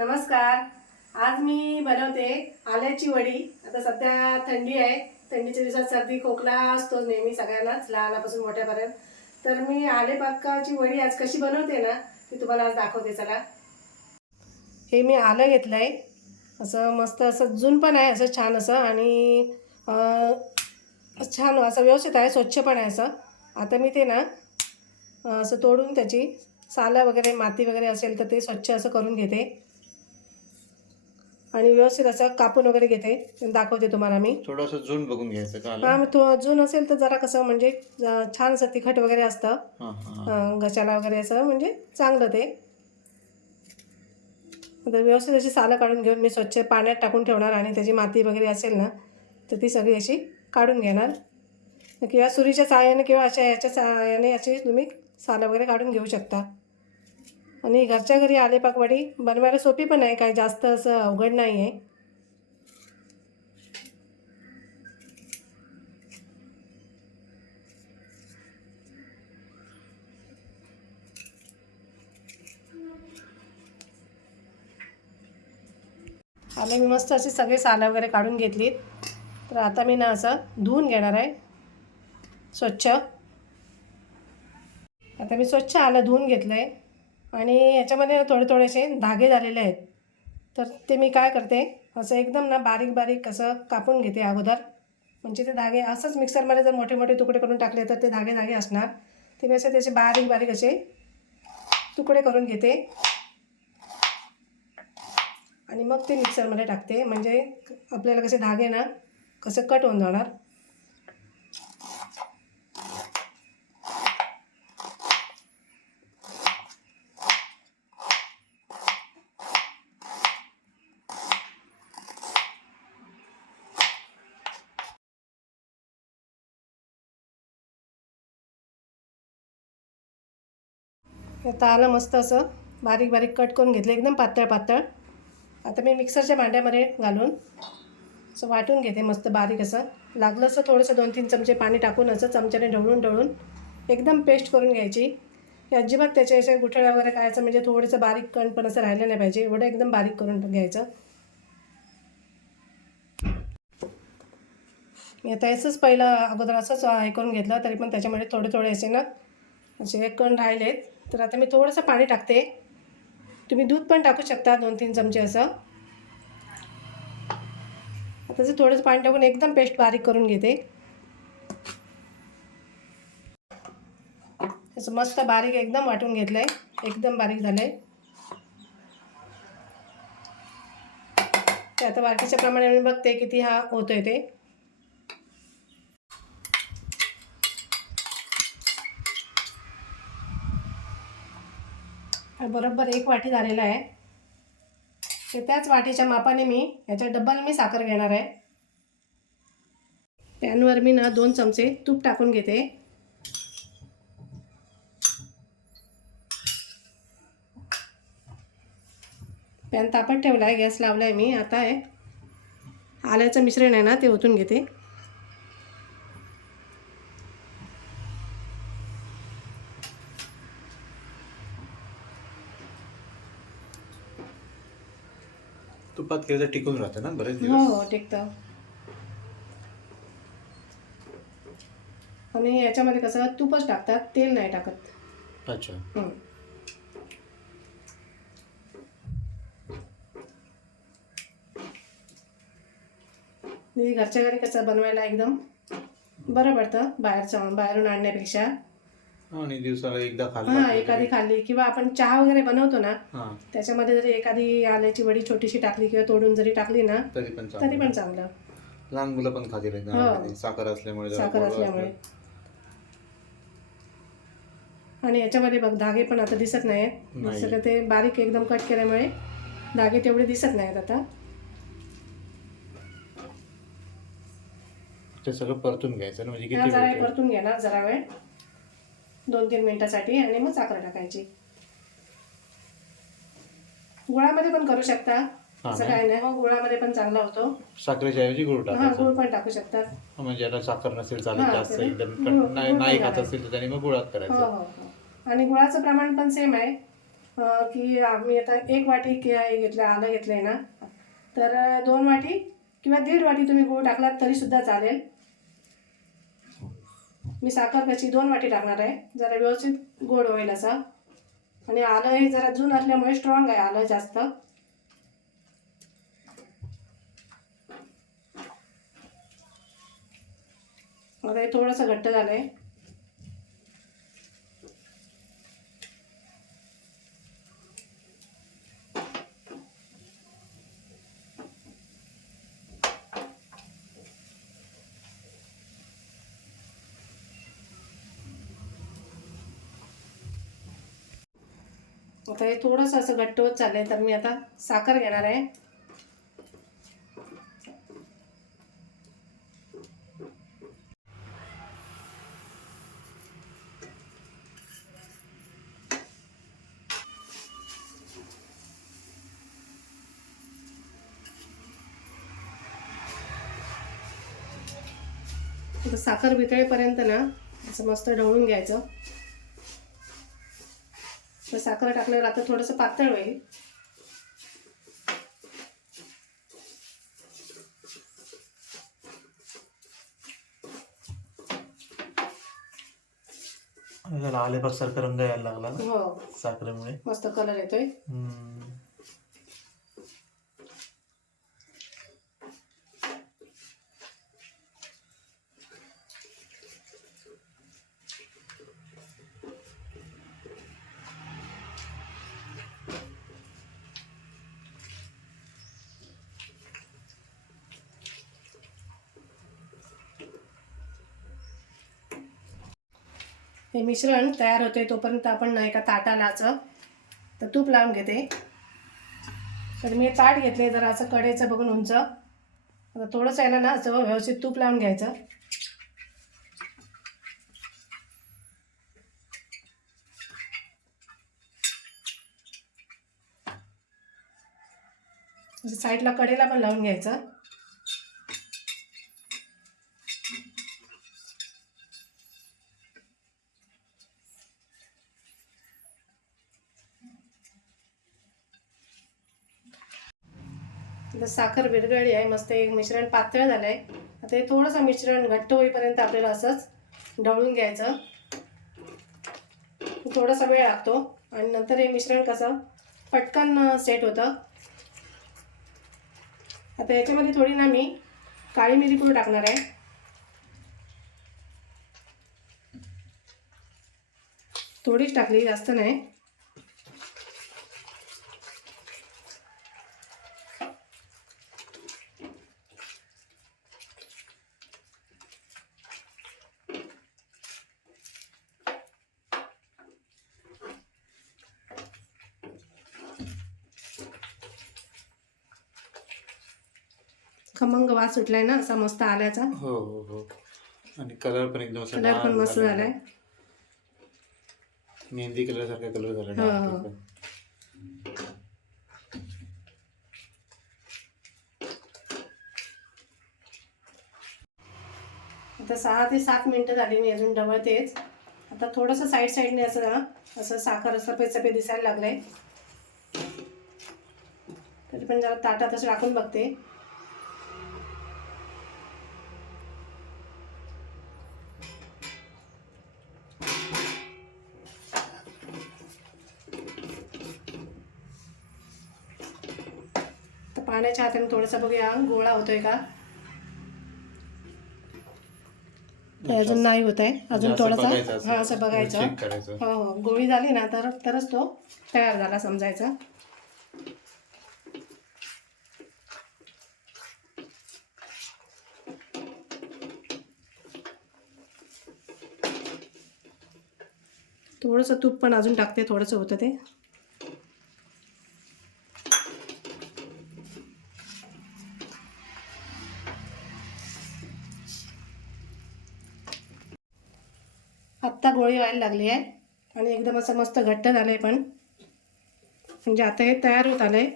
नमस्कार. आज मी बनवते आल्याची वडी. आता सध्या थंडी आहे. थंडीच्या दिवसात सर्दी खोकला असतो नेहमी सगळ्यांनाच, लहानापासून मोठ्यापर्यंत. तर मी आले पाकाची वडी आज कशी बनवते ना ती तुम्हाला आज दाखवते. चला. हे मी आलं घेतलं आहे. असं मस्त असं जून पण आहे, असं छान असं, आणि छान असं व्यवस्थित आहे, स्वच्छ पण आहे असं. आता मी ते ना असं तोडून त्याची सालं वगैरे माती वगैरे असेल तर ते स्वच्छ असं करून घेते आणि व्यवस्थित असं कापून वगैरे घेते. दाखवते तुम्हाला मी. थोडंसं जून बघून घ्यायचं का? हां, मग तो अजून असेल तर जरा कसं म्हणजे छान असं तिखट वगैरे असतं घशाला वगैरे, असं म्हणजे चांगलं ते. आता व्यवस्थित अशी सालं काढून घेऊन मी स्वच्छ पाण्यात टाकून ठेवणार आणि त्याची माती वगैरे असेल ना तर ती सगळी अशी काढून घेणार, किंवा सुरीच्या साहाय्याने किंवा अशा ह्याच्या साहाय्याने अशी तुम्ही सालं वगैरे काढून घेऊ शकता. आणि घरच्या घरी आलेपाक वडी बनवायला सोपी पण आहे, काही जास्त असं अवघड नाही आहे. आले मी मस्त अशी सगळे सालं वगैरे काढून घेतलीत. तर आता मी ना असं धुवून घेणार आहे स्वच्छ. आता मी स्वच्छ आलं धुवून घेतलं आहे आणि याच्यामध्ये थोडे थोडेसे धागे झालेले आहेत. तर ते मी काय करते, असं एकदम ना बारीक बारीक असं कापून घेते अगोदर. म्हणजे ते धागे असंच मिक्सरमध्ये जर मोठे मोठे तुकडे करून टाकले तर ते धागे धागे असणार. ते मी असे त्याचे बारीक बारीक असे तुकडे करून घेते आणि मग ते मिक्सरमध्ये टाकते. म्हणजे आपल्याला कसे धागे ना कसं कट होऊन जाणार. आता आलं मस्त असं बारीक बारीक कट करून घेतलं, एकदम पातळ पातळ. आता मी मिक्सरच्या भांड्यामध्ये घालून असं वाटून घेते मस्त बारीक असं. लागलं असं थोडंसं 2-3 चमचे पाणी टाकून असं चमच्याने ढवळून ढवळून एकदम पेस्ट करून घ्यायची. अजिबात त्याच्या अशा गुठळ्या वगैरे करायचं, म्हणजे थोडंसं बारीक कण पण असं राहिलं नाही पाहिजे, एवढं एकदम बारीक करून घ्यायचं. मी आता असंच पहिलं अगोदर असंच हे करून घेतलं, तरी पण त्याच्यामध्ये थोडे थोडे असे ना असे कण राहिलेत. तर आता मी थोडंसं पाणी टाकते. तुम्ही दूध पण टाकू शकता 2-3 चमचे असं. आता जर थोडंसं पाणी टाकून एकदम पेस्ट बारीक करून घेते. असं मस्त बारीक एकदम वाटून घेतलं आहे, एकदम बारीक झालं आहे. ते आता बाकीच्या प्रमाणे मी बघते किती हा होतो आहे ते. बरोबर 1 वाटी झालेला आहे. तर त्याच वाटीच्या मापाने मी याच्या डबल मी साखर घेणार आहे. पॅनवर मी ना 2 चमचे तूप टाकून घेते. पॅन तापत ठेवला आहे, गॅस लावला आहे मी. आता आहे आल्याचं मिश्रण आहे ना ते ओतून घेते. तुपात केलं तर टिकून राहतं ना बरेच हो दिवस? हो, टिकतं. आणि याच्यामध्ये कसं तूपच टाकतात, तेल नाही टाकत. अच्छा. घरच्या घरी कसं बनवायला एकदम बरं पडतं बाहेरून आणण्यापेक्षा. आणि दिवसाला एकदा हां, एखादी खाल्ली, किंवा आपण चहा वगैरे बनवतो ना हां त्याच्यामध्ये जरी एखादी आल्याची वडी छोटीशी टाकली किंवा तोडून जरी टाकली ना तरी पण चांगलं. लहान मुलं पण खातील एकदम, साखर असल्यामुळे साखर असल्यामुळे. आणि याच्यामध्ये बघ धागे पण आता दिसत नाहीत. सगळं ते बारीक एकदम कट केल्यामुळे धागे तेवढे दिसत नाहीत आता. ते सगळं परतून घ्यायचं ना, म्हणजे किती जरा वेळ? परतून घेणार जरा वेळ, 2-3 मिनिटासाठी, आणि मग साखर टाकायची. गुळामध्ये पण करू शकता, असं काय नाही. हो, गुळामध्ये पण चांगला होतो. साखरेच्या ऐवजी गुळ हां, टाकायचा. गुळ पण टाकू शकतात. म्हणजे आता साखर नसेल चालत जास्त, तरी एकदम नाही खात असेल तर त्याने मग गुळात हो करायचं. हो हो. आणि गुळाचं प्रमाण पण सेम आहे. की आम्ही आता 1 वाटी घेतलं आलं घेतलं आहे ना, तर 2 वाटी किंवा 1.5 वाटी तुम्ही गूळ टाकलात तरीसुद्धा चालेल. मी साखर कशी 2 वाटी टाकणार आहे, जरा व्यवस्थित गोड होईल असं. आणि आलं हे जरा जून असल्यामुळे स्ट्रॉंग आहे आलं जास्त. आता हे थोडंसं घट्ट झालं आहे. आता हे थोडंसं असं घट्ट होत चाललंय, तर मी आता साखर घेणार आहे. आता साखर वितळेपर्यंत ना असं मस्त ढवळून घ्यायचं. तर साखर टाकल्यावर आता थोडंसं पातळ होईल. आलेपासारखा रंग यायला लागला ना हो, साखरेमुळे. मस्त कलर येतोय. हे मिश्रण तयार होते तोपर्यंत आपण ना एका ताटालाचं तर तूप लावून घेते. तर मी ताट घेतले जरा असं कडेचं बघून उंच. आता थोडंसं याला ना असं व्यवस्थित तूप लावून घ्यायचं. साईडला कडेला पण लावून घ्यायचं. आता साखर विरघळली आहे, मस्त एक मिश्रण पातळ झालं आहे. आता हे थोडंसं मिश्रण घट्ट होईपर्यंत आपल्याला असंच ढवळून घ्यायचं. थोडासा वेळ लागतो आणि नंतर हे मिश्रण कसं पटकन सेट होतं. आता याच्यामध्ये थोडी ना मी काळी मिरी पूड टाकणार आहे. थोडीच टाकली, जास्त नाही. खमंग वास सुटलाय ना असा मस्त आल्याचा. हो हो हो. आणि कलर पण एकदम असा कलर पण मस्त झालाय. मेहंदी कलर सारखा कलर झाला. हो. आता 6 ते 7 मिनिटं झाली, मी अजून ढवळतेच. आता थोडंसं साईडने असं साखर सफेद सफेद दिसायला लागलंय. तरी पण जरा ताटात असं टाकून बघते. तर पाण्याच्या हाताने थोडंसं बघूया गोळा होतोय का. अजून नाही होत आहे, अजून थोडंसं. हा, असं बघायचं. हो हो, गोळी झाली ना तरच तो तयार झाला समजायचा. थोडंसं तूप पण अजून टाकते, थोडंसं होतं ते. आत्ता गोळी व्हायला लागली आहे आणि एकदम असं मस्त घट्ट झालंय पण. म्हणजे आता हे तयार होत आलंय.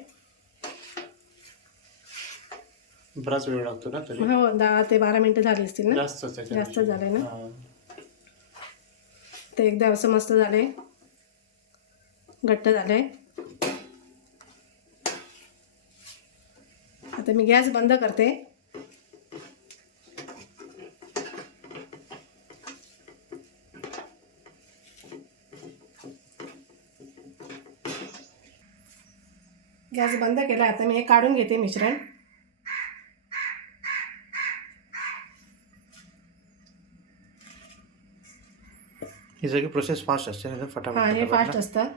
बराच वेळ लागतो ना तरी. हो, 10 ते 12 मिनिटं झाली असतील ना. जास्त झालंय ना. ते एकदा असं मस्त झालंय, घट्ट झालंय. आता मी गॅस बंद करते. गॅस बंद केला. आता मी हे काढून घेते मिश्रण. ही सगळी प्रोसेस फास्ट असते ना हां, फटाफट हे फटाफट फास्ट असतं.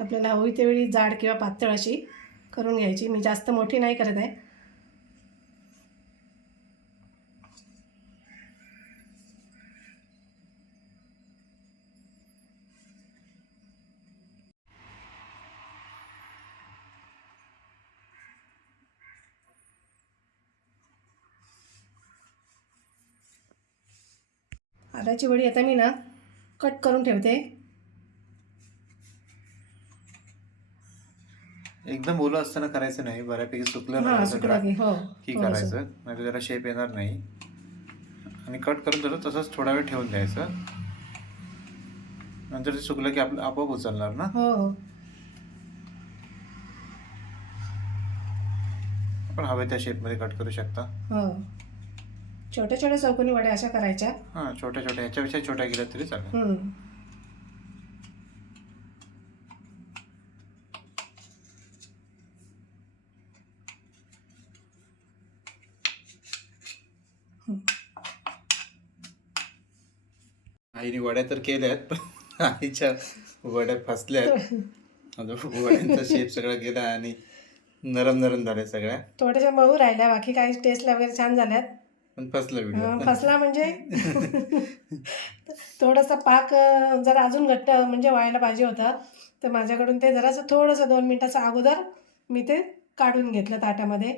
आपल्याला हवी तेवढी जाड किंवा पातळ अशी करून घ्यायची. मी जास्त मोठी नाही करत आहे. आल्याची वडी आता मी ना कट करून ठेवते. एकदम ओलं असताना करायचं नाही, बऱ्यापैकी सुकलं हां, ना सुकला की हो की थोडंसं. करायचं, नाही त्याला शेप येणार नाही. आणि कट करून जर तसंच थोडा वेळ ठेवून द्यायचं. नंतर ते सुकलं की आपलं आपोआप उचलणार ना. हो हो. आपण हवे त्या शेपमध्ये कट करू शकता. हो, छोट्या छोट्या चौकोनी वड्या अशा करायच्या. हां, छोट्या छोट्या ह्याच्यापेक्षा छोट्या केल्या तरी चालेल. आईने वड्या तर केल्यात, पण आईच्या वड्या फसल्यात. वड्यांचा शेप सगळा गेला आणि नरम नरम झाल्या सगळ्या, थोड्याशा मऊ राहिल्या. बाकी काही टेस्टला वगैरे छान झाल्यात. पण फसला व्हिडिओ. फसला म्हणजे थोडासा पाक जरा अजून घट्ट म्हणजे व्हायला पाहिजे होता. तर माझ्याकडून ते जरासं थोडंसं 2 मिनिटाच्या अगोदर मी ते काढून घेतलं ताटामध्ये.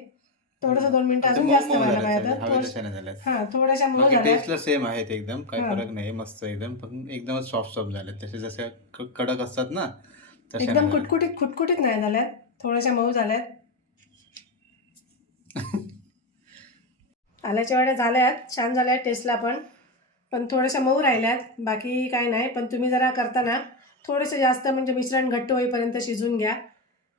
थोडंसं 2 मिनिटं अजून जास्त व्हायला पाहिजे होतं. हां, थोड्याशा मऊ झाल्या. टेस्टला सेम आहेत एकदम, काही फरक नाही, मस्त एकदम. पण एकदमच सॉफ्ट सॉफ्ट झाले, तसे जसे कडक असतात ना तसे एकदम नाही झाले. खुटखुटीत नाही झाल्यात, थोड्याशा मऊ झाल्यात. आल्याच्या वड्या झाल्यात, छान झाल्यात टेस्टला पण थोड्याशा मऊ राहिल्यात. बाकी काय नाही. पण तुम्ही जरा करताना थोडेसे जास्त म्हणजे मिश्रण घट्ट होईपर्यंत शिजवून घ्या.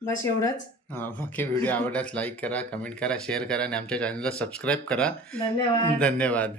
बस एवढंच. बाकी व्हिडिओ आवडल्यास लाईक करा, कमेंट करा, शेअर करा आणि आमच्या चॅनलला सबस्क्राईब करा. धन्यवाद. धन्यवाद.